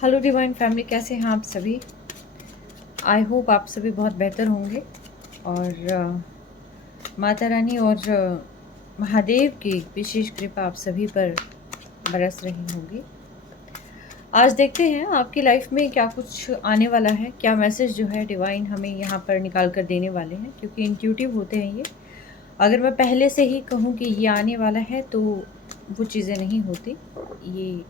Hello divine family, कैसे हैं आप सभी। आई होप आप सभी बहुत बेहतर होंगे और माता रानी और महादेव की विशेष कृपा आप सभी पर बरस रही होगी। आज देखते हैं आपकी लाइफ में क्या कुछ आने वाला है, क्या मैसेज जो है डिवाइन हमें यहाँ पर निकाल कर देने वाले हैं, क्योंकि इंट्यूटिव होते हैं ये। अगर मैं पहले से ही कहूँ कि ये आने वाला है तो वो चीज़ें नहीं होती, ये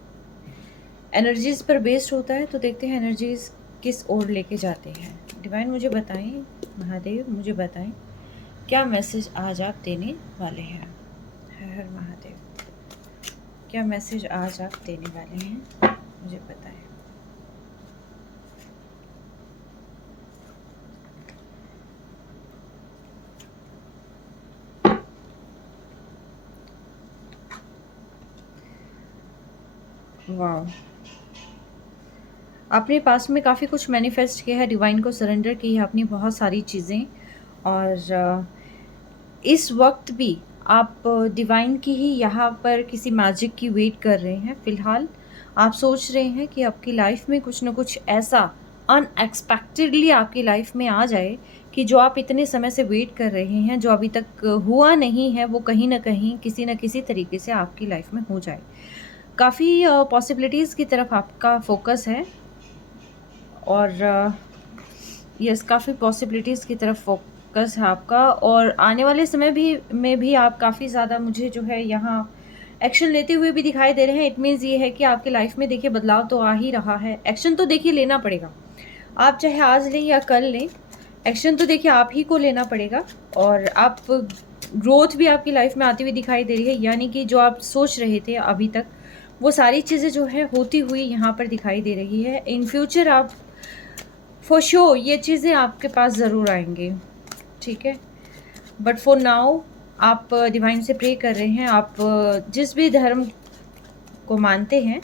एनर्जीज पर बेस्ड होता है। तो देखते हैं एनर्जीज किस ओर लेके जाते हैं। डिवाइन मुझे बताएं, महादेव मुझे बताएं, क्या मैसेज आज आप देने वाले हैं। हर हर महादेव, क्या मैसेज आज आप देने वाले हैं, मुझे बताएं। वाह, आपने पास में काफ़ी कुछ मैनिफेस्ट किया है, डिवाइन को सरेंडर की है अपनी बहुत सारी चीज़ें। और इस वक्त भी आप डिवाइन की ही यहाँ पर किसी मैजिक की वेट कर रहे हैं। फ़िलहाल आप सोच रहे हैं कि आपकी लाइफ में कुछ ना कुछ ऐसा अनएक्सपेक्टेडली आपकी लाइफ में आ जाए कि जो आप इतने समय से वेट कर रहे हैं, जो अभी तक हुआ नहीं है, वो कहीं न कहीं किसी न किसी तरीके से आपकी लाइफ में हो जाए। काफ़ी पॉसिबिलिटीज़ की तरफ आपका फ़ोकस है और यस, काफ़ी पॉसिबिलिटीज़ की तरफ फ़ोकस है आपका। और आने वाले समय भी आप काफ़ी ज़्यादा मुझे जो है यहाँ एक्शन लेते हुए भी दिखाई दे रहे हैं। इट मीन्स ये है कि आपकी लाइफ में देखिए बदलाव तो आ ही रहा है। एक्शन तो देखिए लेना पड़ेगा, आप चाहे आज लें या कल लें, एक्शन तो देखिए आप ही को लेना पड़ेगा। और आप ग्रोथ भी आपकी लाइफ में आती हुई दिखाई दे रही है, यानी कि जो आप सोच रहे थे अभी तक, वो सारी चीज़ें जो है होती हुई यहाँ पर दिखाई दे रही है। इन फ्यूचर आप फॉर श्योर ये चीज़ें आपके पास ज़रूर आएंगी, ठीक है। बट फॉर नाउ आप डिवाइन से प्रे कर रहे हैं। आप जिस भी धर्म को मानते हैं,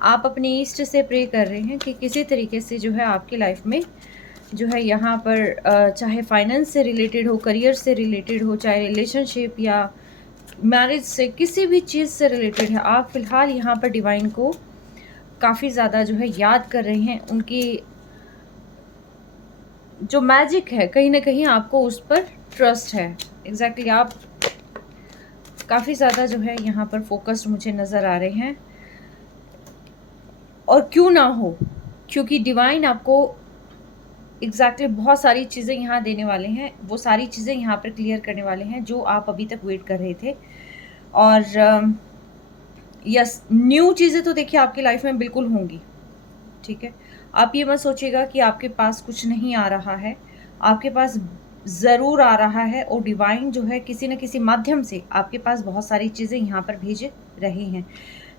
आप अपने ईस्ट से प्रे कर रहे हैं कि किसी तरीके से जो है आपकी लाइफ में जो है यहाँ पर चाहे फाइनेंस से रिलेटेड हो, करियर से रिलेटेड हो, चाहे रिलेशनशिप या मैरिज से, किसी भी चीज़ से रिलेटेड है, आप फ़िलहाल यहाँ पर डिवाइन को काफ़ी ज़्यादा जो है याद कर रहे हैं। उनकी जो मैजिक है, कहीं ना कहीं आपको उस पर ट्रस्ट है। एग्जैक्टली आप काफ़ी ज़्यादा जो है यहाँ पर फोकस्ड मुझे नज़र आ रहे हैं। और क्यों ना हो, क्योंकि डिवाइन आपको एग्जैक्टली बहुत सारी चीज़ें यहाँ देने वाले हैं, वो सारी चीज़ें यहाँ पर क्लियर करने वाले हैं जो आप अभी तक वेट कर रहे थे। और यस, न्यू चीज़ें तो देखिए आपकी लाइफ में बिल्कुल होंगी, ठीक है। आप ये मत सोचिएगा कि आपके पास कुछ नहीं आ रहा है, आपके पास ज़रूर आ रहा है। और डिवाइन जो है किसी न किसी माध्यम से आपके पास बहुत सारी चीज़ें यहाँ पर भेज रहे हैं।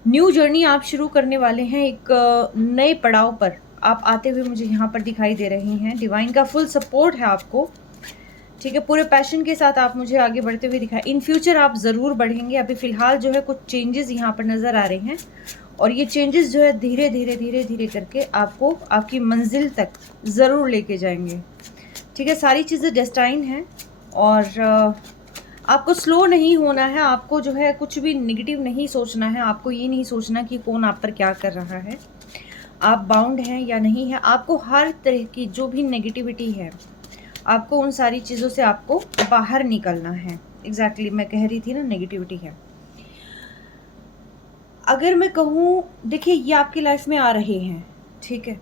न्यू जर्नी आप शुरू करने वाले हैं, एक नए पड़ाव पर आप आते हुए मुझे यहाँ पर दिखाई दे रही हैं। डिवाइन का फुल सपोर्ट है आपको, ठीक है। पूरे पैशन के साथ आप मुझे आगे बढ़ते हुए दिखाएं। इन फ्यूचर आप ज़रूर बढ़ेंगे। अभी फ़िलहाल जो है कुछ चेंजेस यहाँ पर नज़र आ रहे हैं और ये चेंजेस जो है धीरे धीरे धीरे धीरे करके आपको आपकी मंजिल तक ज़रूर लेके जाएंगे, ठीक है। सारी चीज़ें डेस्टाइन हैं और आपको स्लो नहीं होना है। आपको जो है कुछ भी नेगेटिव नहीं सोचना है। आपको ये नहीं सोचना कि कौन आप पर क्या कर रहा है, आप बाउंड हैं या नहीं है। आपको हर तरह की जो भी नेगेटिविटी है, आपको उन सारी चीज़ों से आपको बाहर निकलना है। एग्जैक्टली मैं कह रही थी ना, नेगेटिविटी है। अगर मैं कहूँ, देखिए ये आपकी लाइफ में आ रहे हैं, ठीक है।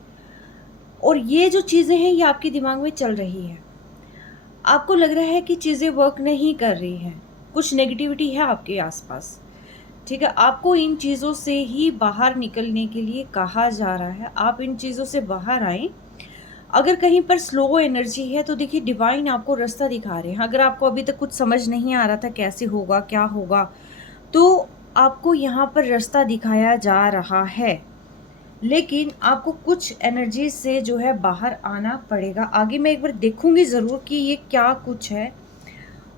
और ये जो चीज़ें हैं ये आपके दिमाग में चल रही है, आपको लग रहा है कि चीज़ें वर्क नहीं कर रही हैं, कुछ नेगेटिविटी है आपके आसपास, ठीक है। आपको इन चीज़ों से ही बाहर निकलने के लिए कहा जा रहा है। आप इन चीज़ों से बाहर आएँ। अगर कहीं पर स्लो एनर्जी है तो देखिए डिवाइन आपको रास्ता दिखा रहे हैं। अगर आपको अभी तक कुछ समझ नहीं आ रहा था कैसे होगा, क्या होगा, तो आपको यहाँ पर रास्ता दिखाया जा रहा है। लेकिन आपको कुछ एनर्जी से जो है बाहर आना पड़ेगा। आगे मैं एक बार देखूंगी ज़रूर कि ये क्या कुछ है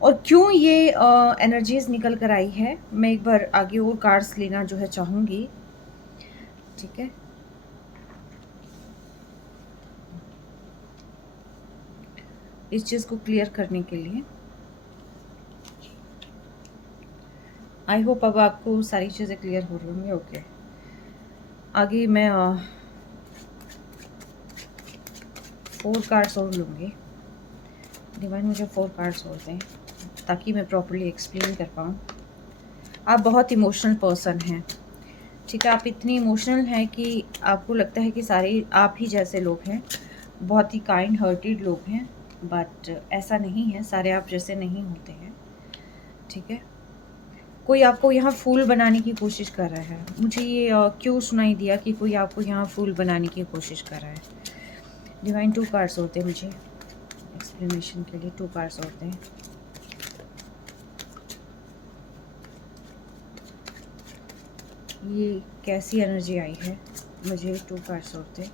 और क्यों ये एनर्जीज निकल कर आई है। मैं एक बार आगे और कार्ड्स लेना जो है चाहूँगी, ठीक है। इस चीज़ को क्लियर करने के लिए आई होप अब आपको सारी चीज़ें क्लियर हो रही होंगी। ओके, आगे मैं 4 कार्ड्स और लूँगी। डिवाइन मुझे 4 कार्ड्स और दें ताकि मैं प्रॉपर्ली एक्सप्लेन कर पाऊँ। आप बहुत इमोशनल पर्सन हैं, ठीक है। आप इतनी इमोशनल हैं कि आपको लगता है कि सारे आप ही जैसे लोग हैं, बहुत ही काइंड हार्टेड लोग हैं, बट ऐसा नहीं है, सारे आप जैसे नहीं होते हैं, ठीक है। कोई आपको यहाँ फूल बनाने की कोशिश कर रहा है। मुझे ये क्यों सुनाई दिया कि कोई आपको यहाँ फूल बनाने की कोशिश कर रहा है। डिवाइन 2 कार्ड्स होते हैं मुझे एक्सप्लेनेशन के लिए, 2 कार्ड्स होते हैं। ये कैसी एनर्जी आई है, मुझे 2 कार्ड्स होते हैं।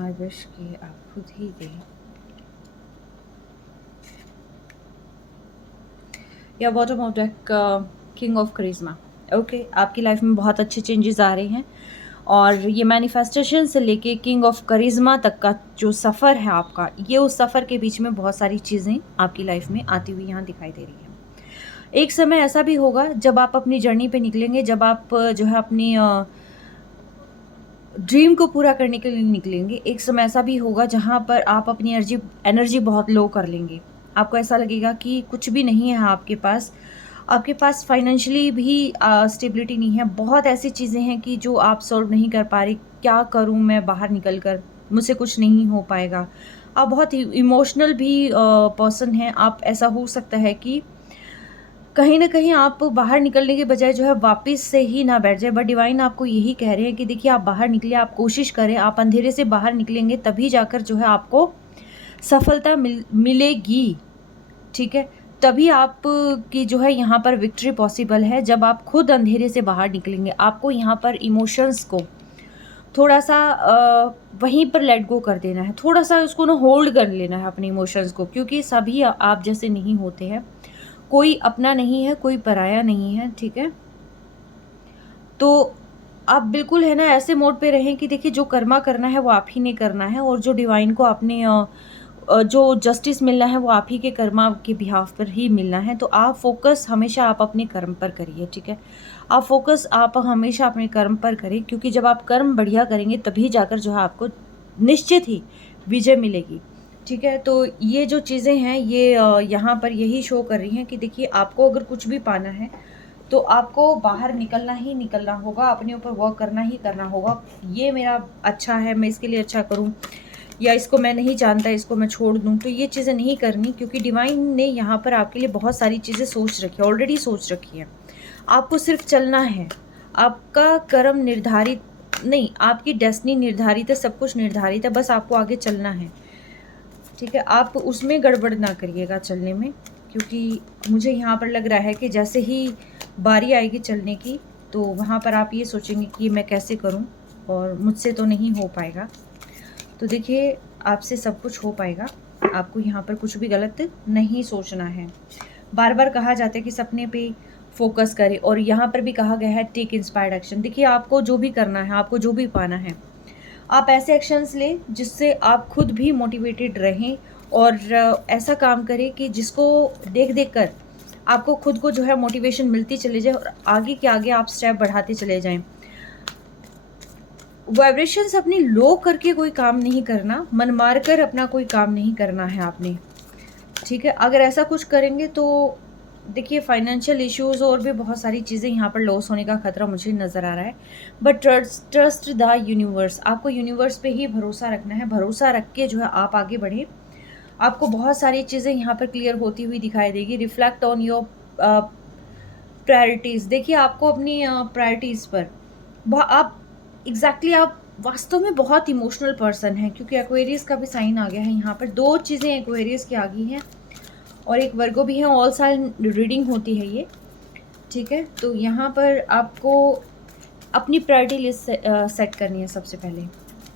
आई विश कि आप खुद ही दें। या bottom of deck king of करिश्मा। ओके, आपकी लाइफ में बहुत अच्छे चेंजेस आ रहे हैं और ये मैनिफेस्टेशन से लेके किंग ऑफ करिश्मा तक का जो सफ़र है आपका, ये उस सफ़र के बीच में बहुत सारी चीज़ें आपकी लाइफ में आती हुई यहाँ दिखाई दे रही हैं। एक समय ऐसा भी होगा जब आप अपनी जर्नी पे निकलेंगे, जब आप जो है अपनी ड्रीम को पूरा करने के लिए निकलेंगे। एक समय ऐसा भी होगा जहाँ पर आप अपनी एनर्जी बहुत लो कर लेंगे। आपको ऐसा लगेगा कि कुछ भी नहीं है आपके पास फाइनेंशियली भी स्टेबिलिटी नहीं है। बहुत ऐसी चीज़ें हैं कि जो आप सॉल्व नहीं कर पा रहे। क्या करूँ मैं बाहर निकल कर, मुझसे कुछ नहीं हो पाएगा। आप बहुत इमोशनल भी पर्सन हैं। आप ऐसा हो सकता है कि कहीं न कहीं आप बाहर निकलने के बजाय जो है वापस से ही ना बैठ जाए। बट डिवाइन आपको यही कह रहे हैं कि देखिए आप बाहर निकलिए, आप कोशिश करें, आप अंधेरे से बाहर निकलेंगे तभी जाकर जो है आपको सफलता मिलेगी, ठीक है। तभी आप की जो है यहाँ पर विक्ट्री पॉसिबल है जब आप खुद अंधेरे से बाहर निकलेंगे। आपको यहाँ पर इमोशंस को थोड़ा-सा वहीं पर लेट गो कर देना है, थोड़ा-सा उसको ना होल्ड कर लेना है अपने इमोशंस को, क्योंकि सभी आप जैसे नहीं होते हैं। कोई अपना नहीं है, कोई पराया नहीं है, ठीक है। तो आप बिल्कुल है ना ऐसे मोड पे रहें कि देखिए जो कर्मा करना है वो आप ही ने करना है और जो डिवाइन को अपने जो जस्टिस मिलना है वो आप ही के कर्मा के बिहाफ पर ही मिलना है। तो आप फोकस हमेशा आप अपने कर्म पर करिए, ठीक है। आप फोकस आप हमेशा अपने कर्म पर करें, क्योंकि जब आप कर्म बढ़िया करेंगे तभी जाकर जो है आपको निश्चित ही विजय मिलेगी, ठीक है। तो ये जो चीज़ें हैं ये यहाँ पर यही शो कर रही हैं कि देखिए आपको अगर कुछ भी पाना है तो आपको बाहर निकलना ही निकलना होगा, अपने ऊपर वर्क करना ही करना होगा। ये मेरा अच्छा है, मैं इसके लिए अच्छा करूँ, या इसको मैं नहीं जानता, इसको मैं छोड़ दूँ, तो ये चीज़ें नहीं करनी, क्योंकि डिवाइन ने यहाँ पर आपके लिए बहुत सारी चीज़ें सोच रखी है, ऑलरेडी सोच रखी है। आपको सिर्फ चलना है। आपका कर्म निर्धारित नहीं, आपकी डेस्टिनी निर्धारित है, सब कुछ निर्धारित है, बस आपको आगे चलना है, ठीक है। आप उसमें गड़बड़ ना करिएगा चलने में, क्योंकि मुझे यहाँ पर लग रहा है कि जैसे ही बारी आएगी चलने की तो वहाँ पर आप ये सोचेंगे कि मैं कैसे करूँ और मुझसे तो नहीं हो पाएगा। तो देखिए आपसे सब कुछ हो पाएगा, आपको यहाँ पर कुछ भी गलत नहीं सोचना है। बार बार कहा जाता है कि सपने पे फोकस करें, और यहाँ पर भी कहा गया है टेक इंस्पायर्ड एक्शन। देखिए आपको जो भी करना है, आपको जो भी पाना है, आप ऐसे एक्शंस लें जिससे आप खुद भी मोटिवेटेड रहें और ऐसा काम करें कि जिसको देख देख कर आपको खुद को जो है मोटिवेशन मिलती चले जाए और आगे के आगे आप स्टेप बढ़ाते चले जाएं। वाइब्रेशंस अपनी लो करके कोई काम नहीं करना, मन मार कर अपना कोई काम नहीं करना है आपने, ठीक है। अगर ऐसा कुछ करेंगे तो देखिए फाइनेंशियल इश्यूज और भी बहुत सारी चीज़ें यहाँ पर लॉस होने का खतरा मुझे नज़र आ रहा है। बट ट्रस्ट द यूनिवर्स, आपको यूनिवर्स पे ही भरोसा रखना है। भरोसा रख के जो है आप आगे बढ़े, आपको बहुत सारी चीज़ें यहाँ पर क्लियर होती हुई दिखाई देगी। Reflect on your priorities. देखिए आपको अपनी प्रायोरिटीज़ पर आप एग्जैक्टली आप वास्तव में बहुत इमोशनल पर्सन हैं, क्योंकि एक्वेरियस का भी साइन आ गया है यहाँ पर। 2 चीज़ें एक्वेरियस की आ गई हैं और एक वर्गो भी है। ऑल साइन रीडिंग होती है ये, ठीक है। तो यहाँ पर आपको अपनी प्रायोरिटी लिस्ट सेट करनी है। सबसे पहले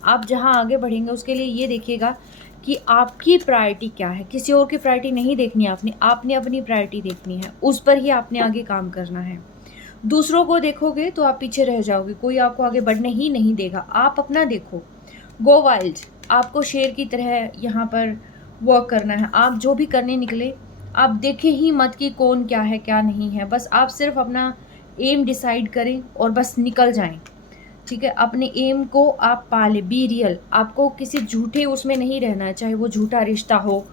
आप जहाँ आगे बढ़ेंगे उसके लिए ये देखिएगा कि आपकी प्रायोरिटी क्या है। किसी और की प्रायोरिटी नहीं देखनी है आपने अपनी प्रायोरिटी देखनी है, उस पर ही आपने आगे काम करना है। दूसरों को देखोगे तो आप पीछे रह जाओगे, कोई आपको आगे बढ़ने ही नहीं देगा। आप अपना देखो, गो वाइल्ड। आपको शेर की तरह यहाँ पर वर्क करना है। आप जो भी करने निकले आप देखें ही मत कि कौन क्या है क्या नहीं है, बस आप सिर्फ अपना एम डिसाइड करें और बस निकल जाएं। ठीक है, अपने एम को आप पाले, बी रियल। आपको किसी झूठे उसमें नहीं रहना है, चाहे वो झूठा रिश्ता हो,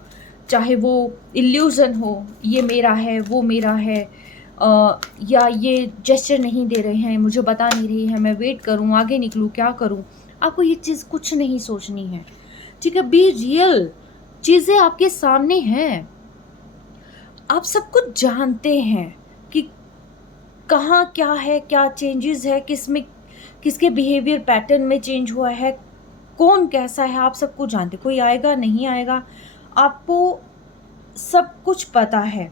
चाहे वो इल्यूज़न हो, ये मेरा है वो मेरा है, या ये जेस्चर नहीं दे रहे हैं, मुझे बता नहीं रही है, मैं वेट करूं, आगे निकलूं, क्या करूं। आपको ये चीज़ कुछ नहीं सोचनी है। ठीक है, बी रियल। चीज़ें आपके सामने हैं, आप सब कुछ जानते हैं कि कहाँ क्या है, क्या चेंजेस है, किसमें किसके बिहेवियर पैटर्न में चेंज हुआ है, कौन कैसा है, आप सब कुछ जानते। कोई आएगा नहीं आएगा, आपको सब कुछ पता है।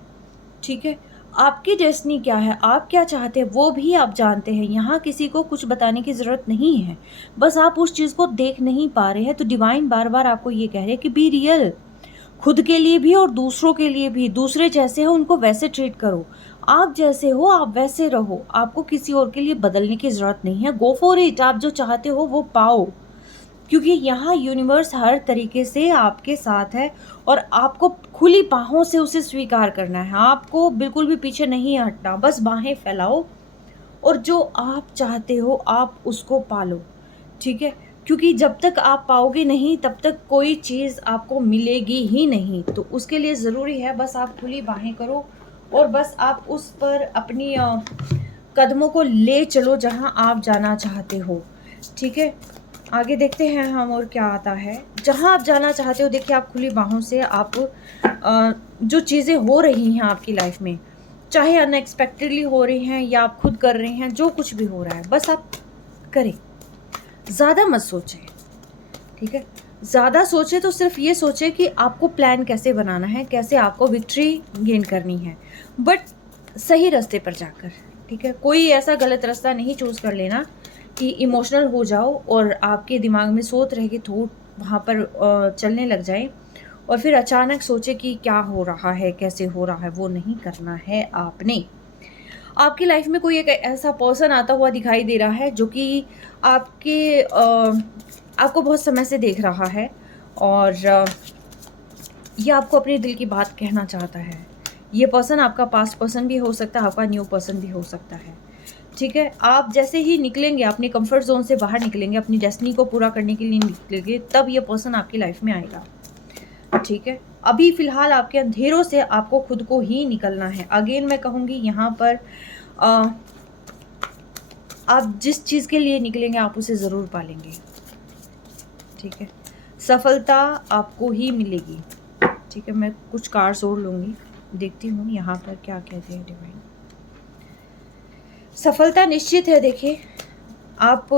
ठीक है, आपकी डेस्टिनी क्या है, आप क्या चाहते हैं, वो भी आप जानते हैं। यहाँ किसी को कुछ बताने की ज़रूरत नहीं है, बस आप उस चीज़ को देख नहीं पा रहे हैं। तो डिवाइन बार बार आपको ये कह रहे हैं कि बी रियल, खुद के लिए भी और दूसरों के लिए भी। दूसरे जैसे हो उनको वैसे ट्रीट करो, आप जैसे हो आप वैसे रहो। आपको किसी और के लिए बदलने की ज़रूरत नहीं है। गो फॉर इट, आप जो चाहते हो वो पाओ, क्योंकि यहाँ यूनिवर्स हर तरीके से आपके साथ है और आपको खुली बाहों से उसे स्वीकार करना है। आपको बिल्कुल भी पीछे नहीं हटना, बस बाहें फैलाओ और जो आप चाहते हो आप उसको पालो। ठीक है, क्योंकि जब तक आप पाओगे नहीं तब तक कोई चीज़ आपको मिलेगी ही नहीं। तो उसके लिए ज़रूरी है बस आप खुली बाहें करो और बस आप उस पर अपनी कदमों को ले चलो जहाँ आप जाना चाहते हो। ठीक है, आगे देखते हैं हम और क्या आता है। जहाँ आप जाना चाहते हो, देखिए आप खुली बाहों से आप जो चीज़ें हो रही हैं आपकी लाइफ में, चाहे अनएक्सपेक्टेडली हो रही हैं या आप खुद कर रहे हैं, जो कुछ भी हो रहा है बस आप करें, ज़्यादा मत सोचें। ठीक है, ज़्यादा सोचें तो सिर्फ ये सोचें कि आपको प्लान कैसे बनाना है, कैसे आपको विक्ट्री गेन करनी है, बट सही रास्ते पर जाकर। ठीक है, कोई ऐसा गलत रास्ता नहीं चूज़ कर लेना कि इमोशनल हो जाओ और आपके दिमाग में सोच रहे कि थॉट वहाँ पर चलने लग जाए और फिर अचानक सोचे कि क्या हो रहा है, कैसे हो रहा है। वो नहीं करना है आपने। आपकी लाइफ में कोई एक ऐसा पर्सन आता हुआ दिखाई दे रहा है जो कि आपको बहुत समय से देख रहा है और ये आपको अपने दिल की बात कहना चाहता है। ये पर्सन आपका पास्ट पर्सन भी हो सकता है, आपका न्यू पर्सन भी हो सकता है। ठीक है, आप जैसे ही निकलेंगे, अपने कंफर्ट जोन से बाहर निकलेंगे, अपनी डेस्टिनी को पूरा करने के लिए निकलेंगे, तब ये पर्सन आपकी लाइफ में आएगा। ठीक है, अभी फ़िलहाल आपके अंधेरों से आपको खुद को ही निकलना है। अगेन मैं कहूँगी यहाँ पर आप जिस चीज़ के लिए निकलेंगे आप उसे ज़रूर पालेंगे। ठीक है, सफलता आपको ही मिलेगी। ठीक है, मैं कुछ कार्ड्स और लूँगी, देखती हूँ यहाँ पर क्या कहते हैं डिवाइन। सफलता निश्चित है। देखिए आप,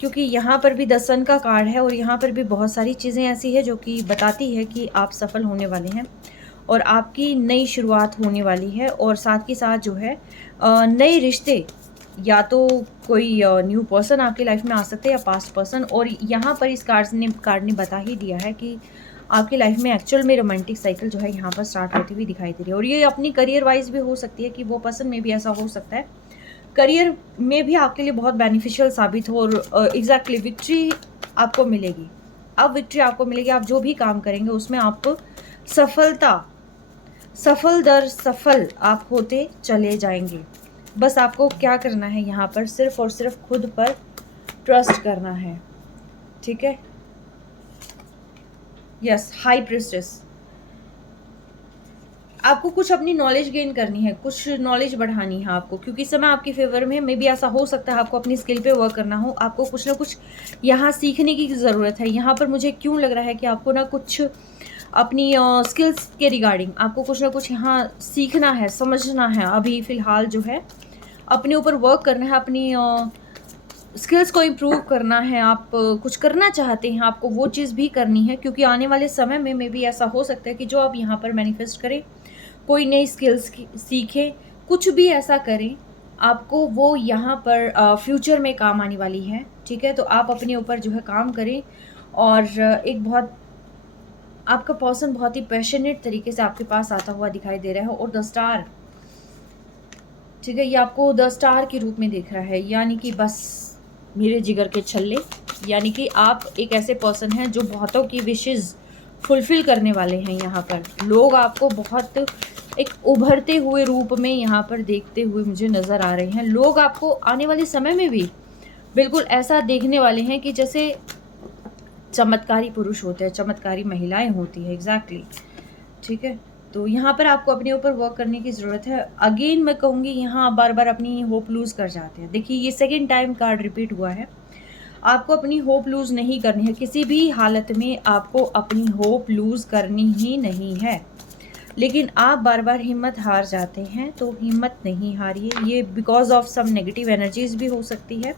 क्योंकि यहाँ पर भी 10 सन का कार्ड है और यहाँ पर भी बहुत सारी चीज़ें ऐसी है जो कि बताती है कि आप सफल होने वाले हैं और आपकी नई शुरुआत होने वाली है। और साथ ही साथ जो है नए रिश्ते, या तो कोई न्यू पर्सन आपकी लाइफ में आ सकते हैं या पास्ट पर्सन। और यहाँ पर इस कार्ड ने बता ही दिया है कि आपकी लाइफ में एक्चुअल में रोमांटिक साइकिल जो है यहाँ पर स्टार्ट होती हुई दिखाई दे रही है। और ये अपनी करियर वाइज भी हो सकती है कि वो पर्सन में भी ऐसा हो सकता है, करियर में भी आपके लिए बहुत बेनिफिशियल साबित हो और एग्जैक्टली विक्ट्री आपको मिलेगी। अब विक्ट्री आपको मिलेगी, आप जो भी काम करेंगे उसमें आप सफल दर सफल आप होते चले जाएंगे। बस आपको क्या करना है यहाँ पर, सिर्फ और सिर्फ खुद पर ट्रस्ट करना है। ठीक है, यस, हाई प्रिस्टेस, आपको कुछ अपनी नॉलेज गेन करनी है, कुछ नॉलेज बढ़ानी है आपको, क्योंकि समय आपके फेवर में मे भी ऐसा हो सकता है आपको अपनी स्किल पे वर्क करना हो, आपको कुछ ना कुछ यहाँ सीखने की ज़रूरत है। यहाँ पर मुझे क्यों लग रहा है कि आपको ना कुछ अपनी स्किल्स के रिगार्डिंग आपको कुछ ना कुछ यहाँ सीखना है, समझना है। अभी फ़िलहाल जो है अपने ऊपर वर्क करना है, अपनी स्किल्स को इम्प्रूव करना है। आप कुछ करना चाहते हैं, आपको वो चीज़ भी करनी है, क्योंकि आने वाले समय में मे भी ऐसा हो सकता है कि जो आप यहाँ पर मैनिफेस्ट करें, कोई नई स्किल्स सीखें, कुछ भी ऐसा करें, आपको वो यहाँ पर फ्यूचर में काम आने वाली है। ठीक है, तो आप अपने ऊपर जो है काम करें और एक बहुत आपका पर्सन बहुत ही पैशनेट तरीके से आपके पास आता हुआ दिखाई दे रहा है। और द स्टार, ठीक है, ये आपको द स्टार के रूप में देख रहा है, यानी कि बस मेरे जिगर के छल्ले, यानी कि आप एक ऐसे पर्सन हैं जो बहुतों की विशेज़ फुलफ़िल करने वाले हैं। यहाँ पर लोग आपको बहुत एक उभरते हुए रूप में यहाँ पर देखते हुए मुझे नज़र आ रहे हैं। लोग आपको आने वाले समय में भी बिल्कुल ऐसा देखने वाले हैं कि जैसे चमत्कारी पुरुष होते हैं, चमत्कारी महिलाएं होती है। एग्जैक्टली, ठीक है। तो यहाँ पर आपको अपने ऊपर वर्क करने की ज़रूरत है। अगेन मैं कहूँगी, यहाँ बार बार अपनी होप लूज़ कर जाते हैं। देखिए, ये सेकेंड टाइम कार्ड रिपीट हुआ है। आपको अपनी होप लूज़ नहीं करनी है, किसी भी हालत में आपको अपनी होप लूज़ करनी ही नहीं है। लेकिन आप बार बार हिम्मत हार जाते हैं, तो हिम्मत नहीं हारिए। ये because of some negative energies भी हो सकती है,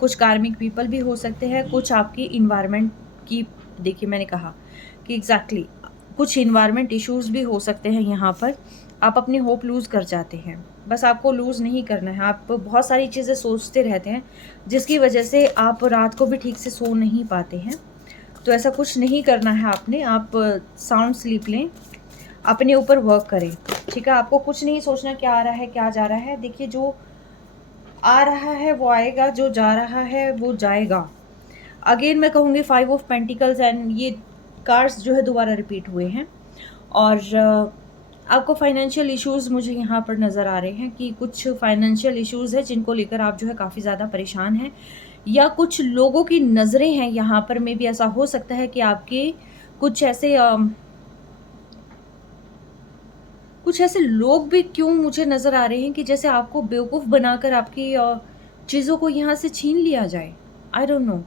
कुछ कार्मिक पीपल भी हो सकते हैं, कुछ आपकी इन्वायरमेंट की, देखिए मैंने कहा कि एग्जैक्टली कुछ इन्वायरमेंट इश्यूज भी हो सकते हैं। यहाँ पर आप अपनी होप लूज़ कर जाते हैं, बस आपको लूज़ नहीं करना है। आप बहुत सारी चीज़ें सोचते रहते हैं जिसकी वजह से आप रात को भी ठीक से सो नहीं पाते हैं। तो ऐसा कुछ नहीं करना है आपने। आप साउंड स्लीप लें, अपने ऊपर वर्क करें, ठीक है। आपको कुछ नहीं सोचना क्या आ रहा है क्या जा रहा है। देखिए, जो आ रहा है वो आएगा, जो जा रहा है वो जाएगा। अगेन मैं कहूँगी 5 ऑफ पेंटिकल्स एंड ये कार्ड्स जो है दोबारा रिपीट हुए हैं। और आपको फाइनेंशियल इश्यूज़ मुझे यहाँ पर नज़र आ रहे हैं कि कुछ फाइनेंशियल इश्यूज़ है जिनको लेकर आप जो है काफ़ी ज़्यादा परेशान हैं, या कुछ लोगों की नज़रें हैं यहाँ पर। में भी ऐसा हो सकता है कि आपके कुछ ऐसे लोग भी क्यों मुझे नज़र आ रहे हैं कि जैसे आपको बेवकूफ़ बनाकर आपकी चीज़ों को यहाँ से छीन लिया जाए। आई डोंट नो,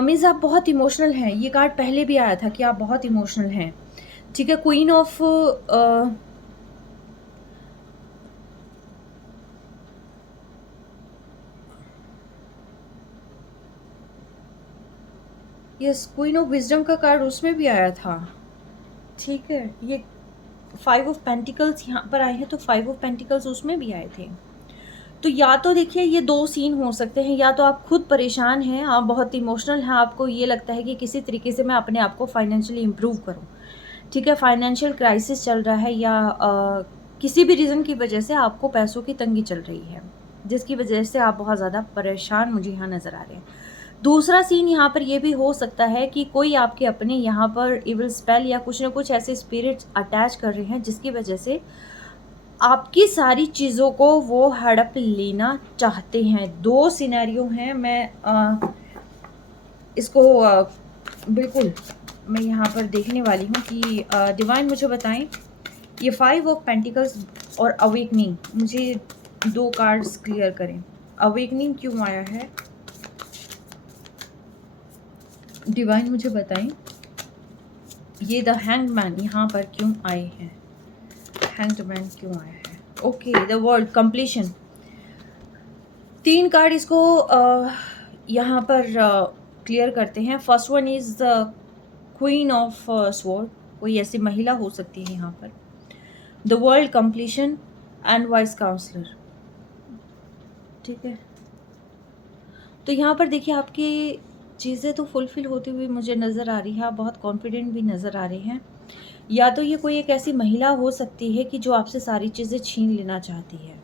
मीन्स आप बहुत इमोशनल हैं। ये कार्ड पहले भी आया था कि आप बहुत इमोशनल हैं, ठीक है। Queen of yes, queen of wisdom का कार्ड उसमें भी आया था, ठीक है। ये 5 ऑफ पेंटिकल्स यहाँ पर आए हैं, तो 5 ऑफ पेंटिकल्स उसमें भी आए थे। तो या तो देखिए, ये 2 सीन हो सकते हैं। या तो आप खुद परेशान हैं, आप बहुत इमोशनल हैं, आपको ये लगता है कि किसी तरीके से मैं अपने आप को फाइनेंशियली इम्प्रूव करूं, ठीक है। फाइनेंशियल क्राइसिस चल रहा है, या किसी भी रीज़न की वजह से आपको पैसों की तंगी चल रही है, जिसकी वजह से आप बहुत ज़्यादा परेशान मुझे यहाँ नज़र आ रहे हैं। दूसरा सीन यहाँ पर ये भी हो सकता है कि कोई आपके अपने यहाँ पर इविल स्पेल या कुछ ना कुछ ऐसे स्पिरिट्स अटैच कर रहे हैं, जिसकी वजह से आपकी सारी चीज़ों को वो हड़प लेना चाहते हैं। 2 सिनेरियो हैं। मैं इसको बिल्कुल मैं यहाँ पर देखने वाली हूँ कि डिवाइन मुझे बताएं, ये 5 ऑफ पेंटिकल्स और अवेकनिंग, मुझे 2 कार्ड्स क्लियर करें। अवेकनिंग क्यों आया है, डिवाइन मुझे बताएं। ये द हैंग्ड मैन यहाँ पर क्यों आए हैं, हैंग्ड मैन क्यों आया है। Okay, the word completion. 3 card इसको यहाँ पर क्लियर करते हैं। First one is the queen of sword, कोई ऐसी महिला हो सकती है यहाँ पर। The world completion and vice counselor, ठीक है। तो यहाँ पर देखिए, आपकी चीज़ें तो फुलफिल होती हुई मुझे नज़र आ रही है। आप बहुत कॉन्फिडेंट भी नज़र आ रहे हैं। या तो ये कोई एक ऐसी महिला हो सकती है कि जो आपसे सारी चीज़ें छीन लेना चाहती है।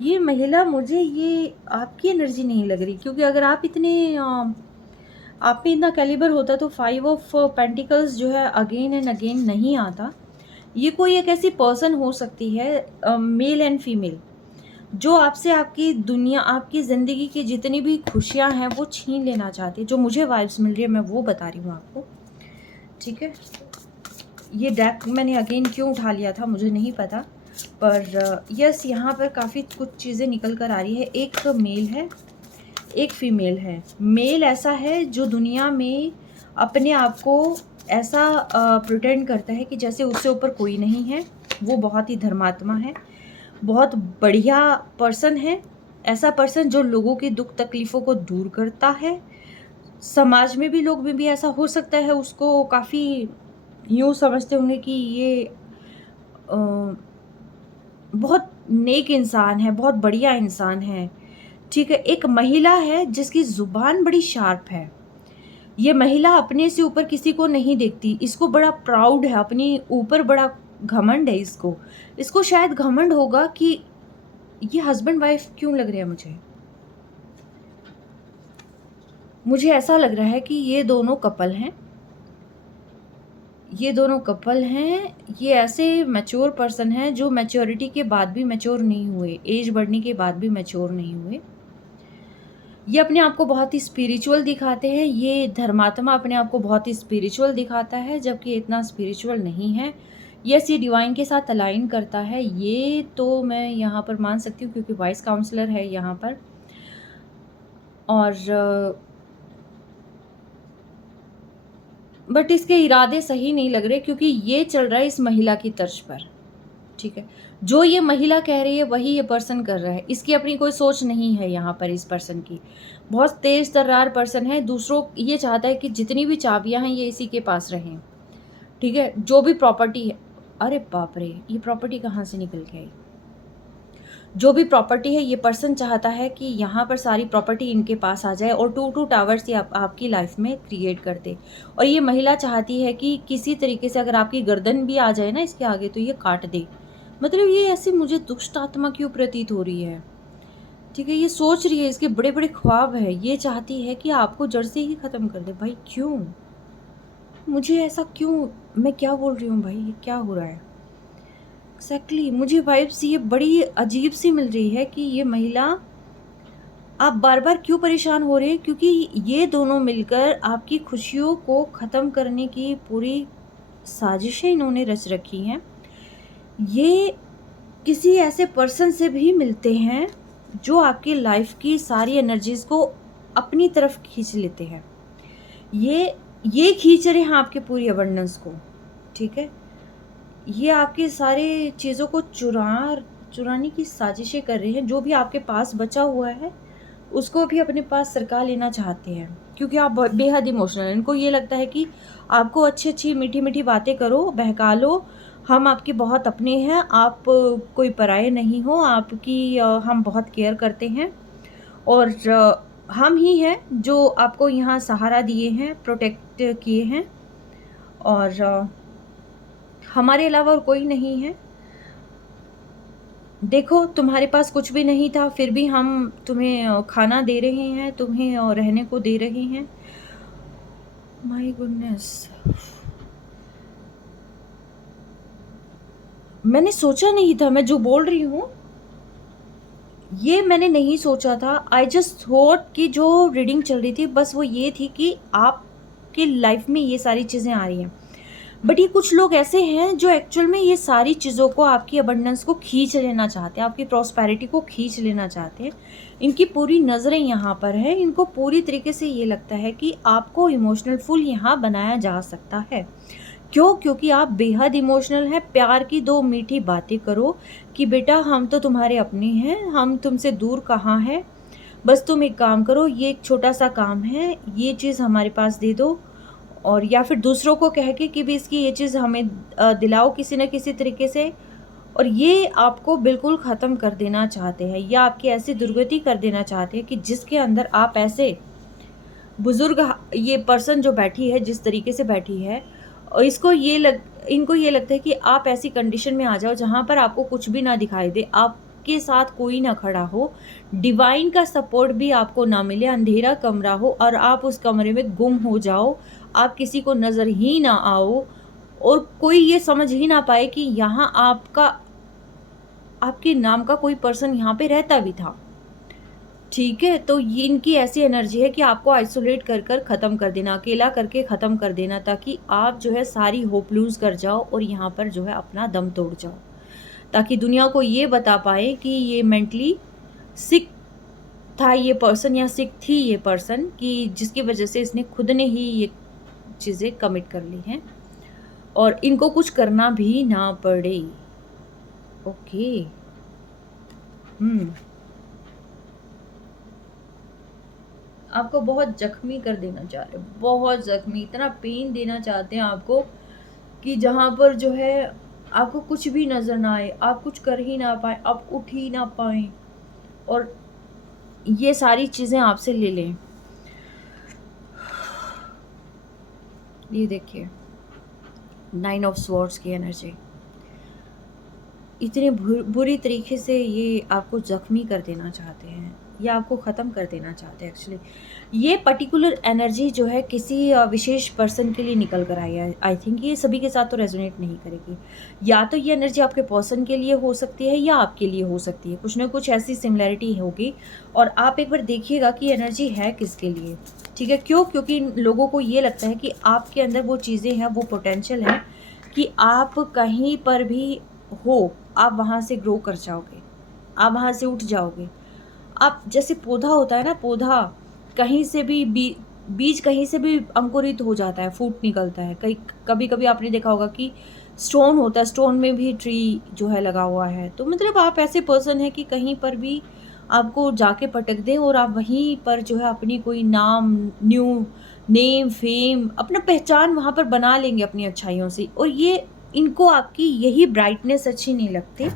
ये महिला, मुझे ये आपकी एनर्जी नहीं लग रही, क्योंकि अगर आप आप में इतना कैलिबर होता तो 5 ऑफ पेंटिकल्स जो है अगेन एंड अगेन नहीं आता। ये कोई एक ऐसी पर्सन हो सकती है, मेल एंड फीमेल, जो आपसे आपकी दुनिया, आपकी ज़िंदगी की जितनी भी खुशियां हैं वो छीन लेना चाहती है। जो मुझे वाइब्स मिल रही है मैं वो बता रही हूँ आपको, ठीक है। ये डेक मैंने अगेन क्यों उठा लिया था मुझे नहीं पता, पर यस, यहाँ पर काफ़ी कुछ चीज़ें निकल कर आ रही है। एक मेल है, एक फीमेल है। मेल ऐसा है जो दुनिया में अपने आप को ऐसा प्रिटेंड करता है कि जैसे उससे ऊपर कोई नहीं है। वो बहुत ही धर्मात्मा है, बहुत बढ़िया पर्सन है। ऐसा पर्सन जो लोगों की दुख तकलीफ़ों को दूर करता है। समाज में भी लोग में भी ऐसा हो सकता है, उसको काफ़ी यूँ समझते होंगे कि ये बहुत नेक इंसान है, बहुत बढ़िया इंसान है, ठीक है। एक महिला है जिसकी ज़ुबान बड़ी शार्प है। ये महिला अपने से ऊपर किसी को नहीं देखती। इसको बड़ा प्राउड है, अपनी ऊपर बड़ा घमंड है इसको। इसको शायद घमंड होगा कि ये हस्बैंड वाइफ क्यों लग रहे हैं मुझे ऐसा लग रहा है कि ये दोनों कपल हैं। ये दोनों कपल हैं, ये ऐसे मैच्योर पर्सन हैं जो मैच्योरिटी के बाद भी मैच्योर नहीं हुए, एज बढ़ने के बाद भी मैच्योर नहीं हुए। ये अपने आप को बहुत ही स्पिरिचुअल दिखाते हैं, ये धर्मात्मा अपने आप को बहुत ही स्पिरिचुअल दिखाता है, जबकि इतना स्पिरिचुअल नहीं है। यस, ये डिवाइन के साथ अलाइन करता है, ये तो मैं यहाँ पर मान सकती हूँ क्योंकि वाइस काउंसलर है यहाँ पर। और बट इसके इरादे सही नहीं लग रहे क्योंकि ये चल रहा है इस महिला की तर्ज पर, ठीक है। जो ये महिला कह रही है वही ये पर्सन कर रहा है, इसकी अपनी कोई सोच नहीं है यहाँ पर इस पर्सन की। बहुत तेज तर्रार पर्सन है, दूसरों ये चाहता है कि जितनी भी चाबियां हैं ये इसी के पास रहें, ठीक है। जो भी प्रॉपर्टी है, अरे बाप रे, ये प्रॉपर्टी कहाँ से निकल के आई? जो भी प्रॉपर्टी है ये पर्सन चाहता है कि यहाँ पर सारी प्रॉपर्टी इनके पास आ जाए और 2 टावर्स ये आपकी लाइफ में क्रिएट कर दे। और ये महिला चाहती है कि किसी तरीके से अगर आपकी गर्दन भी आ जाए ना इसके आगे तो ये काट दे। मतलब ये ऐसी मुझे दुष्ट आत्मा क्यों प्रतीत हो रही है, ठीक है। ये सोच रही है, इसके बड़े बड़े ख्वाब है, ये चाहती है कि आपको जड़ से ही ख़त्म कर दे। भाई क्यों, मुझे ऐसा क्यों, मैं क्या बोल रही हूँ भाई, ये क्या हो रहा है एग्जैक्टली? मुझे वाइब्स ये बड़ी अजीब सी मिल रही है कि ये महिला, आप बार बार क्यों परेशान हो रहे हैं, क्योंकि ये दोनों मिलकर आपकी खुशियों को ख़त्म करने की पूरी साजिशें इन्होंने रच रखी हैं। ये किसी ऐसे पर्सन से भी मिलते हैं जो आपकी लाइफ की सारी एनर्जीज को अपनी तरफ खींच लेते हैं। ये खींच रहे हैं आपके पूरी अबंडेंस को, ठीक है। ये आपकी सारी चीज़ों को चुराने की साजिशें कर रहे हैं। जो भी आपके पास बचा हुआ है उसको भी अपने पास सरका लेना चाहते हैं क्योंकि आप बेहद इमोशनल हैं। इनको ये लगता है कि आपको अच्छी अच्छी मीठी मीठी बातें करो, बहका लो, हम आपके बहुत अपने हैं, आप कोई पराये नहीं हो, आपकी हम बहुत केयर करते हैं और हम ही हैं जो आपको यहाँ सहारा दिए हैं, प्रोटेक्ट किए हैं और हमारे अलावा और कोई नहीं है। देखो, तुम्हारे पास कुछ भी नहीं था फिर भी हम तुम्हें खाना दे रहे हैं, तुम्हें रहने को दे रहे हैं। माय गुडनेस, मैंने सोचा नहीं था, मैं जो बोल रही हूँ ये मैंने नहीं सोचा था। आई जस्ट थॉट कि जो रीडिंग चल रही थी बस वो ये थी कि आपकी लाइफ में ये सारी चीज़ें आ रही हैं। बट ये कुछ लोग ऐसे हैं जो एक्चुअल में ये सारी चीज़ों को, आपकी अबंडेंस को खींच लेना चाहते हैं, आपकी प्रॉस्पेरिटी को खींच लेना चाहते हैं। इनकी पूरी नज़रें यहाँ पर है, इनको पूरी तरीके से ये लगता है कि आपको इमोशनल फुल यहाँ बनाया जा सकता है। क्यों? क्योंकि आप बेहद इमोशनल हैं। प्यार की 2 मीठी बातें करो कि बेटा हम तो तुम्हारे अपने हैं, हम तुमसे दूर कहाँ हैं, बस तुम एक काम करो, ये एक छोटा सा काम है, ये चीज़ हमारे पास दे दो। और या फिर दूसरों को कह के कि भी इसकी ये चीज़ हमें दिलाओ किसी न किसी तरीके से। और ये आपको बिल्कुल ख़त्म कर देना चाहते हैं या आपकी ऐसी दुर्गति कर देना चाहते हैं कि जिसके अंदर आप ऐसे बुज़ुर्ग, ये पर्सन जो बैठी है जिस तरीके से बैठी है, और इनको ये लगता है कि आप ऐसी कंडीशन में आ जाओ जहाँ पर आपको कुछ भी ना दिखाई दे, आपके साथ कोई ना खड़ा हो, डिवाइन का सपोर्ट भी आपको ना मिले, अंधेरा कमरा हो और आप उस कमरे में गुम हो जाओ, आप किसी को नज़र ही ना आओ और कोई ये समझ ही ना पाए कि यहाँ आपके नाम का कोई पर्सन यहाँ पे रहता भी था, ठीक है। तो ये इनकी ऐसी एनर्जी है कि आपको आइसोलेट कर कर ख़त्म कर देना, अकेला करके ख़त्म कर देना, ताकि आप जो है सारी होप लूज़ कर जाओ और यहाँ पर जो है अपना दम तोड़ जाओ, ताकि दुनिया को ये बता पाए कि ये मेंटली सिक था ये पर्सन या सिक थी ये पर्सन, कि जिसकी वजह से इसने खुद ने ही ये चीज़ें कमिट कर ली हैं और इनको कुछ करना भी ना पड़े। ओके, आपको बहुत ज़ख्मी कर देना चाह रहे हैं, बहुत ज़ख्मी, इतना पेन देना चाहते हैं आपको कि जहाँ पर जो है आपको कुछ भी नज़र ना आए, आप कुछ कर ही ना पाएँ, आप उठ ही ना पाएँ और ये सारी चीज़ें आपसे ले लें। ये देखिए 9 ऑफ स्वॉर्ड्स की एनर्जी, इतने बुरी तरीके से ये आपको ज़ख्मी कर देना चाहते हैं। या आपको ख़त्म कर देना चाहते हैं एक्चुअली। ये पर्टिकुलर एनर्जी जो है किसी विशेष पर्सन के लिए निकल कर आई है। आई थिंक ये सभी के साथ तो रेजोनेट नहीं करेगी। या तो ये एनर्जी आपके पर्सन के लिए हो सकती है या आपके लिए हो सकती है, कुछ ना कुछ ऐसी सिमिलैरिटी होगी। और आप एक बार देखिएगा कि एनर्जी है किसके लिए, ठीक है। क्यों? क्योंकि लोगों को ये लगता है कि आपके अंदर वो चीज़ें हैं, वो पोटेंशियल है कि आप कहीं पर भी हो, आप वहाँ से ग्रो कर जाओगे, आप वहाँ से उठ जाओगे। आप जैसे पौधा होता है ना, पौधा कहीं से भी बीज कहीं से भी अंकुरित हो जाता है, फूट निकलता है। कहीं कभी कभी आपने देखा होगा कि स्टोन होता है, स्टोन में भी ट्री जो है लगा हुआ है। तो मतलब आप ऐसे पर्सन हैं कि कहीं पर भी आपको जाके पटक दें और आप वहीं पर जो है अपनी कोई नाम, न्यू नेम, फेम, अपना पहचान वहाँ पर बना लेंगे अपनी अच्छाइयों से। और ये इनको आपकी यही ब्राइटनेस अच्छी नहीं लगती,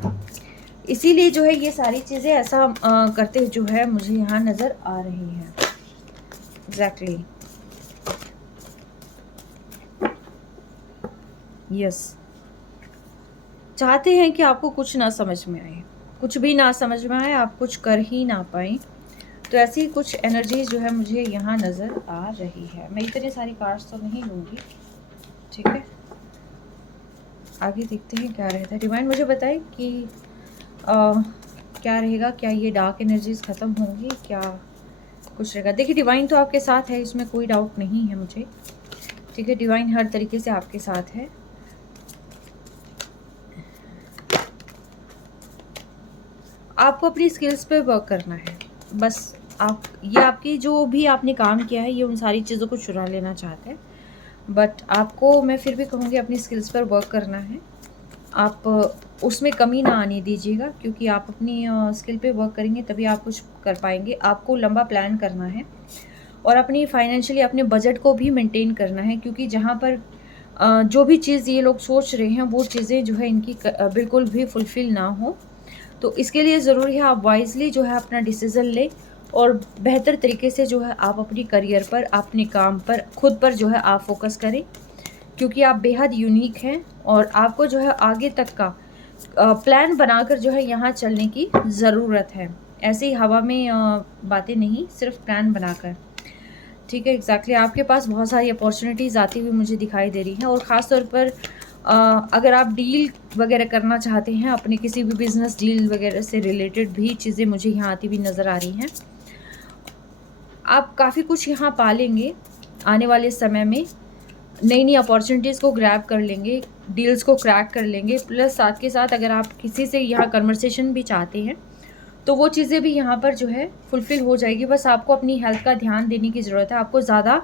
इसीलिए जो है ये सारी चीज़ें ऐसा करते जो है मुझे यहाँ नज़र आ रही हैं। Exactly, yes. चाहते हैं कि आपको कुछ ना समझ में आए, कुछ भी ना समझ में आए, आप कुछ कर ही ना पाएँ। तो ऐसी कुछ एनर्जीज जो है मुझे यहाँ नज़र आ रही है। मैं इतने सारी कार्ड्स तो नहीं लूँगी, ठीक है। आगे देखते हैं क्या रहता है। डिवाइन मुझे बताए कि क्या रहेगा, क्या ये डार्क एनर्जीज ख़त्म होंगी, क्या कुछ रहेगा। देखिए डिवाइन तो आपके साथ है, इसमें कोई डाउट नहीं है मुझे, ठीक है। डिवाइन हर तरीके से आपके साथ है। आपको अपनी स्किल्स पे वर्क करना है बस। आप ये आपकी जो भी आपने काम किया है, ये उन सारी चीज़ों को चुरा लेना चाहते हैं, बट आपको मैं फिर भी कहूँगी अपनी स्किल्स पर वर्क करना है। आप उसमें कमी ना आने दीजिएगा, क्योंकि आप अपनी स्किल पे वर्क करेंगे तभी आप कुछ कर पाएंगे। आपको लंबा प्लान करना है और अपनी फाइनेंशियली अपने बजट को भी मेंटेन करना है, क्योंकि जहाँ पर जो भी चीज़ ये लोग सोच रहे हैं वो चीज़ें जो है इनकी बिल्कुल भी फुलफ़िल ना हो। तो इसके लिए ज़रूरी है आप वाइजली जो है अपना डिसीज़न लें और बेहतर तरीके से जो है आप अपनी करियर पर, अपने काम पर, खुद पर जो है आप फोकस करें, क्योंकि आप बेहद यूनिक हैं और आपको जो है आगे तक का प्लान बनाकर जो है यहाँ चलने की ज़रूरत है। ऐसे ही हवा में बातें नहीं, सिर्फ प्लान बनाकर, ठीक है। एग्जैक्टली आपके पास बहुत सारी अपॉर्चुनिटीज़ आती हुई मुझे दिखाई दे रही हैं। और ख़ास तौर पर अगर आप डील वगैरह करना चाहते हैं, अपने किसी भी बिजनेस डील वगैरह से रिलेटेड भी चीज़ें मुझे यहाँ आती हुई नज़र आ रही हैं। आप काफ़ी कुछ यहाँ पालेंगे आने वाले समय में, नई नई अपॉर्चुनिटीज़ को ग्रैब कर लेंगे, डील्स को क्रैक कर लेंगे। प्लस साथ के साथ अगर आप किसी से यहाँ कन्वर्सेशन भी चाहते हैं तो वो चीज़ें भी यहाँ पर जो है फुलफ़िल हो जाएगी। बस आपको अपनी हेल्थ का ध्यान देने की ज़रूरत है। आपको ज़्यादा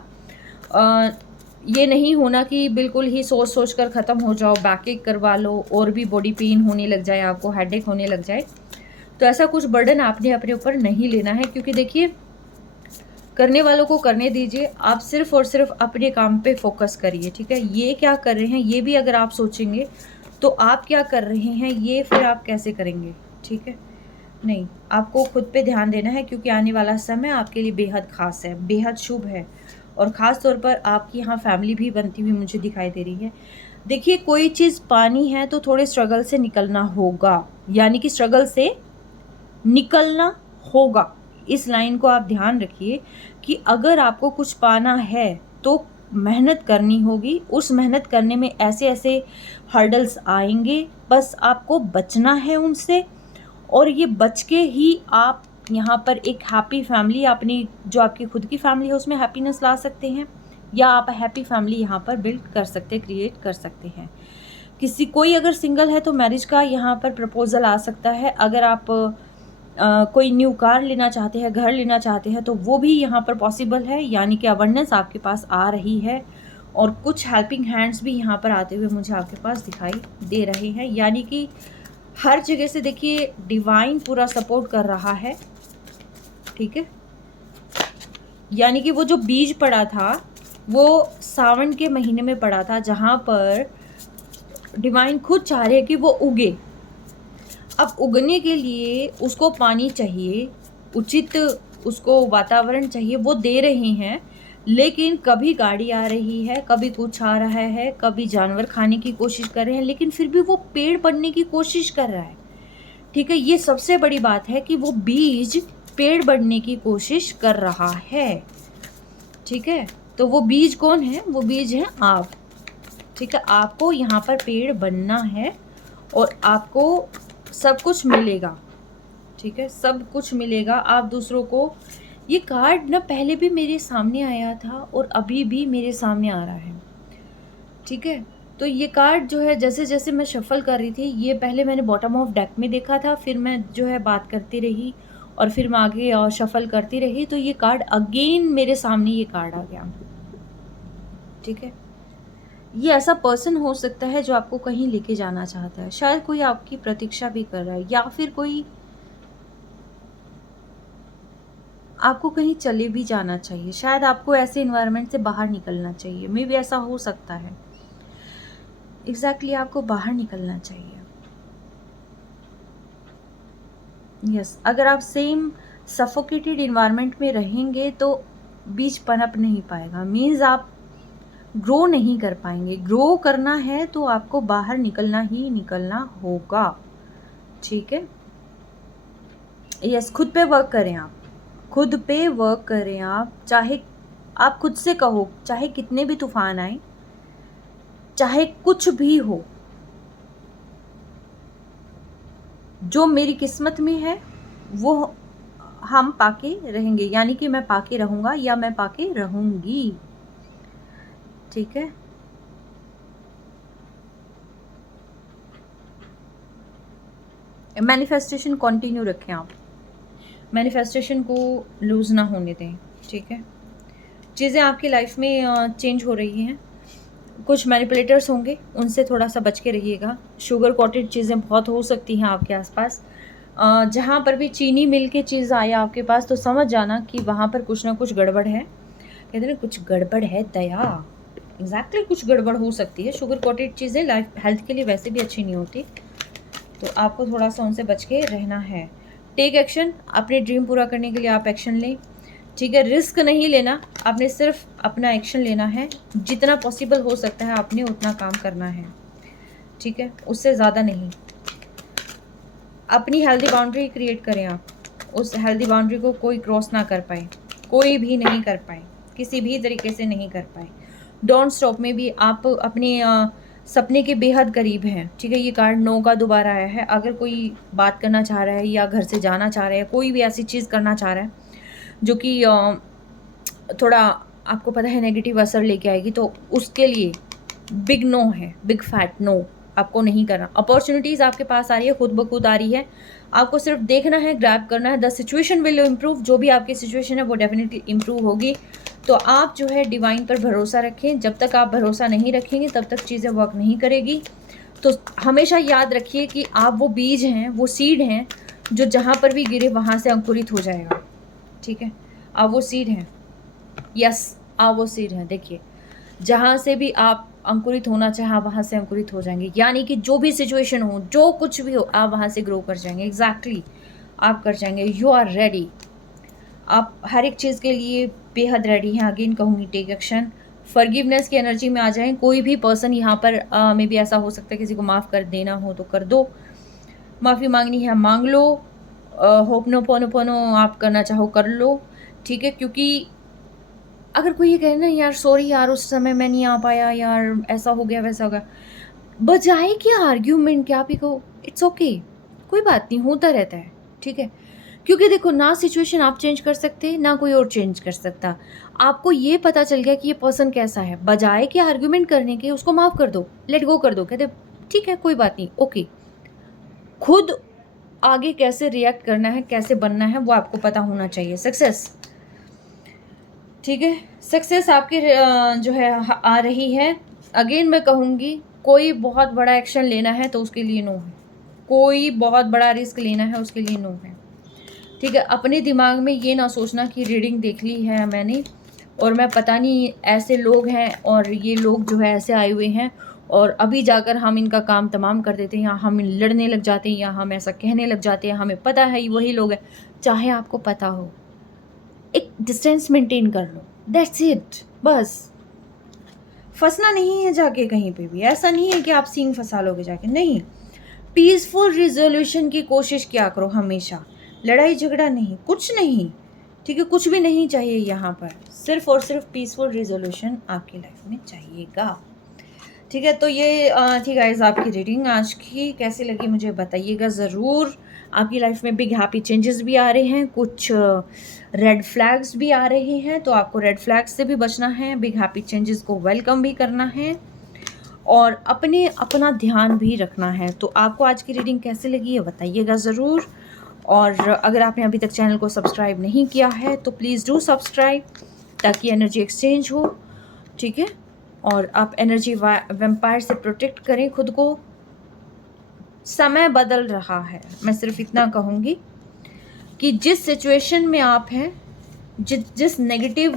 ये नहीं होना कि बिल्कुल ही सोच सोच कर ख़त्म हो जाओ, बैकएक करवा लो और भी बॉडी पेन होने लग जाए, आपको हेडेक होने लग जाए। तो ऐसा कुछ बर्डन आपने अपने ऊपर नहीं लेना है, क्योंकि देखिए करने वालों को करने दीजिए, आप सिर्फ और सिर्फ अपने काम पे फोकस करिए, ठीक है। ये क्या कर रहे हैं ये भी अगर आप सोचेंगे तो आप क्या कर रहे हैं ये फिर आप कैसे करेंगे, ठीक है। नहीं, आपको खुद पे ध्यान देना है, क्योंकि आने वाला समय आपके लिए बेहद ख़ास है, बेहद शुभ है। और ख़ास तौर पर आपकी यहाँ फैमिली भी बनती हुई मुझे दिखाई दे रही है। देखिए कोई चीज़ पानी है तो थोड़े स्ट्रगल से निकलना होगा, यानी कि स्ट्रगल से निकलना होगा। इस लाइन को आप ध्यान रखिए कि अगर आपको कुछ पाना है तो मेहनत करनी होगी। उस मेहनत करने में ऐसे ऐसे हर्डल्स आएंगे, बस आपको बचना है उनसे। और ये बच के ही आप यहाँ पर एक हैप्पी फैमिली, अपनी जो आपकी खुद की फैमिली है उसमें हैप्पीनेस ला सकते हैं, या आप हैप्पी फैमिली यहाँ पर बिल्ड कर सकते हैं, क्रिएट कर सकते हैं। कोई अगर सिंगल है तो मैरिज का यहाँ पर प्रपोजल आ सकता है। अगर आप कोई न्यू कार लेना चाहते हैं, घर लेना चाहते हैं, तो वो भी यहाँ पर पॉसिबल है, यानी कि अबंडेंस आपके पास आ रही है। और कुछ हेल्पिंग हैंड्स भी यहाँ पर आते हुए मुझे आपके पास दिखाई दे रहे हैं, यानी कि हर जगह से देखिए डिवाइन पूरा सपोर्ट कर रहा है, ठीक है। यानी कि वो जो बीज पड़ा था वो सावन के महीने में पड़ा था, जहाँ पर डिवाइन खुद चाह रहे हैं कि वो उगे। अब उगने के लिए उसको पानी चाहिए, उचित उसको वातावरण चाहिए, वो दे रहे हैं। लेकिन कभी गाड़ी आ रही है, कभी कुछ आ रहा है, कभी जानवर खाने की कोशिश कर रहे हैं, लेकिन फिर भी वो पेड़ बनने की कोशिश कर रहा है, ठीक है। ये सबसे बड़ी बात है कि वो बीज पेड़ बढ़ने की कोशिश कर रहा है। ठीक है, तो वो बीज कौन है? वो बीज है आप। ठीक है, आपको यहाँ पर पेड़ बनना है और आपको सब कुछ मिलेगा। ठीक है, सब कुछ मिलेगा आप दूसरों को। ये कार्ड ना पहले भी मेरे सामने आया था और अभी भी मेरे सामने आ रहा है। ठीक है, तो ये कार्ड जो है जैसे जैसे मैं शफल कर रही थी, ये पहले मैंने बॉटम ऑफ डेक में देखा था, फिर मैं जो है बात करती रही और फिर मैं आगे और शफल करती रही, तो ये कार्ड अगेन मेरे सामने ये कार्ड आ गया। ठीक है, ये ऐसा पर्सन हो सकता है जो आपको कहीं लेके जाना चाहता है, शायद कोई आपकी प्रतीक्षा भी कर रहा है, या फिर कोई आपको कहीं चले भी जाना चाहिए, शायद आपको ऐसे इन्वायरमेंट से बाहर निकलना चाहिए, मे भी ऐसा हो सकता है। एग्जैक्टली आपको बाहर निकलना चाहिए। यस, अगर आप सेम सफोकेटेड इन्वायरमेंट में रहेंगे तो बीज पनप नहीं पाएगा, मीन्स आप ग्रो नहीं कर पाएंगे। ग्रो करना है तो आपको बाहर निकलना ही निकलना होगा। ठीक है, यस, खुद पे वर्क करें आप, खुद पे वर्क करें आप। चाहे आप खुद से कहो, चाहे कितने भी तूफान आए, चाहे कुछ भी हो, जो मेरी किस्मत में है वो हम पाके रहेंगे, यानी कि मैं पाके रहूँगा या मैं पाके रहूँगी। ठीक है, मैनिफेस्टेशन कंटिन्यू रखें आप, मैनिफेस्टेशन को लूज़ ना होने दें। ठीक है, चीज़ें आपकी लाइफ में चेंज हो रही हैं, कुछ मैनिपुलेटर्स होंगे, उनसे थोड़ा सा बच के रहिएगा। शुगर कोटेड चीज़ें बहुत हो सकती हैं आपके आसपास। जहाँ पर भी चीनी मिल के चीज़ आए आपके पास तो समझ जाना कि वहाँ पर कुछ ना कुछ गड़बड़ है। कहते हैं कुछ गड़बड़ है दया, एग्जैक्टली कुछ गड़बड़ हो सकती है। शुगर कोटेड चीज़ें लाइफ हेल्थ के लिए वैसे भी अच्छी नहीं होती, तो आपको थोड़ा सा उनसे बच के रहना है। टेक एक्शन, अपने ड्रीम पूरा करने के लिए आप एक्शन लें। ठीक है, रिस्क नहीं लेना, आपने सिर्फ अपना एक्शन लेना है, जितना पॉसिबल हो सकता है आपने उतना काम करना है। ठीक है, उससे ज़्यादा नहीं। अपनी हेल्दी बाउंड्री क्रिएट करें आप, उस हेल्दी बाउंड्री को कोई क्रॉस ना कर पाए, कोई भी नहीं कर पाए, किसी भी तरीके से नहीं कर पाए। डोंट स्टॉप में भी आप अपने सपने के बेहद करीब हैं। ठीक है, ये कार्ड 9 का दोबारा आया है। अगर कोई बात करना चाह रहा है या घर से जाना चाह रहा है, कोई भी ऐसी चीज़ करना चाह रहा है जो कि थोड़ा आपको पता है नेगेटिव असर लेके आएगी, तो उसके लिए बिग नो है, बिग फैट नो, आपको नहीं करना। अपॉर्चुनिटीज़ आपके पास आ रही है, खुद ब खुद आ रही है, आपको सिर्फ देखना है, ग्रैब करना है। द सिचुएशन विल इम्प्रूव, जो भी आपकी सिचुएशन है वो डेफिनेटली इम्प्रूव होगी। तो आप जो है डिवाइन पर भरोसा रखें, जब तक आप भरोसा नहीं रखेंगे तब तक चीज़ें वर्क नहीं करेगी। तो हमेशा याद रखिए कि आप वो बीज हैं, वो सीड हैं, जो जहाँ पर भी गिरे वहाँ से अंकुरित हो जाएगा। ठीक है, आप वो सीड हैं, यस, आप वो सीड हैं। देखिए, जहाँ से भी आप अंकुरित होना चाहे आप वहाँ से अंकुरित हो जाएंगे, यानी कि जो भी सिचुएशन हो, जो कुछ भी हो, आप वहाँ से ग्रो कर जाएंगे। एग्जैक्टली आप कर जाएंगे। यू आर रेडी, आप हर एक चीज़ के लिए बेहद रेडी हैं। अगेन कहूँगी, टेक एक्शन, फॉरगिवनेस की एनर्जी में आ जाएं। कोई भी पर्सन यहाँ पर मे भी ऐसा हो सकता है किसी को माफ़ कर देना हो तो कर दो, माफ़ी मांगनी है मांग लो, होपनोपोनोपोनो आप करना चाहो कर लो। ठीक है, क्योंकि अगर कोई ये कहे ना यार सॉरी यार उस समय मैं नहीं आ पाया यार, ऐसा हो गया वैसा हो गया, बजाय कि आर्ग्यूमेंट के आप ही को इट्स ओके, कोई बात नहीं, होता रहता है। ठीक है, क्योंकि देखो ना सिचुएशन आप चेंज कर सकते ना कोई और चेंज कर सकता। आपको ये पता चल गया कि ये पर्सन कैसा है, बजाय कि आर्ग्यूमेंट करने के उसको माफ़ कर दो, लेट गो कर दो, कहते ठीक है कोई बात नहीं, ओके। खुद आगे कैसे रिएक्ट करना है, कैसे बनना है, वो आपको पता होना चाहिए। सक्सेस, ठीक है, सक्सेस आपकी जो है आ रही है। अगेन मैं कहूँगी, कोई बहुत बड़ा एक्शन लेना है तो उसके लिए नो है, कोई बहुत बड़ा रिस्क लेना है उसके लिए नो है। ठीक है, अपने दिमाग में ये ना सोचना कि रीडिंग देख ली है मैंने और मैं पता नहीं ऐसे लोग हैं और ये लोग जो है ऐसे आए हुए हैं और अभी जाकर हम इनका काम तमाम कर देते हैं, या हम लड़ने लग जाते हैं, या हम ऐसा कहने लग जाते हैं, हमें पता है वही लोग हैं। चाहे आपको पता हो, एक डिस्टेंस मेंटेन कर लो, दैट्स इट। बस फंसना नहीं है जाके कहीं पे भी, ऐसा नहीं है कि आप सीन फंसा लोगे जाके, नहीं। पीसफुल रिजोल्यूशन की कोशिश किया करो हमेशा, लड़ाई झगड़ा नहीं, कुछ नहीं, ठीक है, कुछ भी नहीं चाहिए यहाँ पर, सिर्फ और सिर्फ पीसफुल रिजोल्यूशन आपकी लाइफ में चाहिएगा। ठीक है, तो ये थी गाइस आपकी रीडिंग आज की। कैसी लगी मुझे बताइएगा ज़रूर। आपकी लाइफ में बिग हैप्पी चेंजेस भी आ रहे हैं, कुछ रेड फ्लैग्स भी आ रहे हैं, तो आपको रेड फ्लैग्स से भी बचना है, बिग हैप्पी चेंजेस को वेलकम भी करना है और अपना ध्यान भी रखना है। तो आपको आज की रीडिंग कैसी लगी ये बताइएगा ज़रूर। और अगर आपने अभी तक चैनल को सब्सक्राइब नहीं किया है तो प्लीज़ डू सब्सक्राइब, ताकि एनर्जी एक्सचेंज हो, ठीक है, और आप एनर्जी वैम्पायर से प्रोटेक्ट करें खुद को। समय बदल रहा है, मैं सिर्फ इतना कहूँगी कि जिस सिचुएशन में आप हैं, जिस नेगेटिव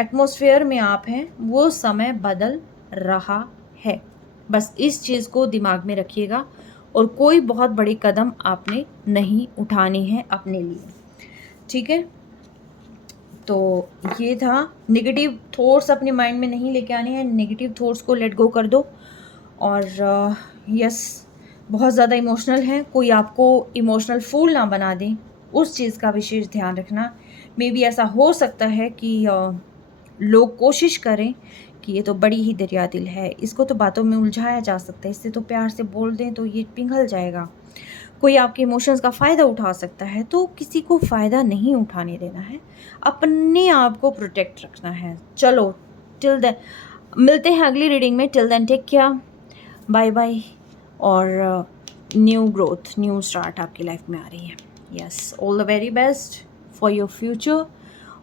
एटमॉस्फेयर में आप हैं, वो समय बदल रहा है। बस इस चीज़ को दिमाग में रखिएगा और कोई बहुत बड़ी कदम आपने नहीं उठानी है अपने लिए, ठीक है। तो ये था, नेगेटिव थॉट्स अपने माइंड में नहीं लेके आने हैं, नेगेटिव थॉट्स को लेट गो कर दो। और यस, बहुत ज़्यादा इमोशनल हैं, कोई आपको इमोशनल फूल ना बना दें, उस चीज़ का विशेष ध्यान रखना। मे बी ऐसा हो सकता है कि लोग कोशिश करें कि ये तो बड़ी ही दरिया दिल है, इसको तो बातों में उलझाया जा सकता है, इससे तो प्यार से बोल दें तो ये पिघल जाएगा। कोई आपके इमोशंस का फ़ायदा उठा सकता है, तो किसी को फ़ायदा नहीं उठाने देना है, अपने आप को प्रोटेक्ट रखना है। चलो, टिल देन मिलते हैं अगली रीडिंग में। Till then take care, bye bye. और न्यू ग्रोथ, न्यू स्टार्ट आपकी लाइफ में आ रही है। Yes, all the very best for your future.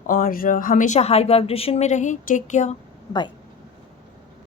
और हमेशा हाई वाइब्रेशन में रहें। Take care, bye.